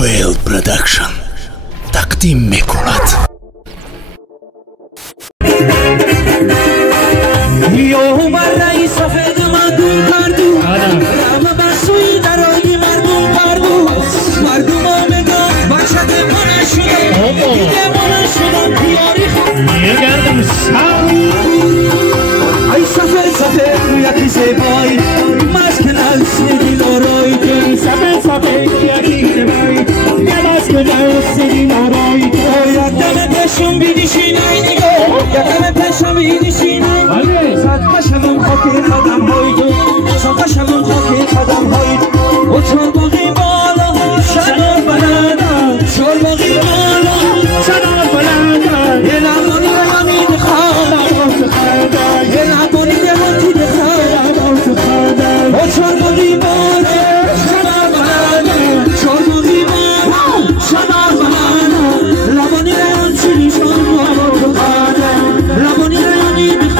ویل پروداکشن تقدیم میکند. یومر رئیس سفید مردم کردو رام بسوی درای مردم کردو مردم آمدن بچه دمانه شدن دمانه شدن پیاری خود یه گردم ساوی ای سفید یکی زیبایی مسکن السیدی دارای ای سفید یکی زیبایی مسکن السیدی دارای یکدم پشم بیدیشین ای نگاه یکدم پشم بیدیشین صدقشم خاکی قدم هایدو صدقشم خاکی قدم هایدو و چون باقی بالا شنار بلندن چون باقی بالا شنار بلندن یه نمانی همین خواهدن یه نمانی همین خواهدن و چون باقی بالا شنار بلندن چون باقی بالا شنار بلندن لبانی همین چیلی شن بالا تو خواهدن لبانی همین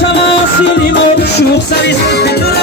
شما سیلی مو شوخ سری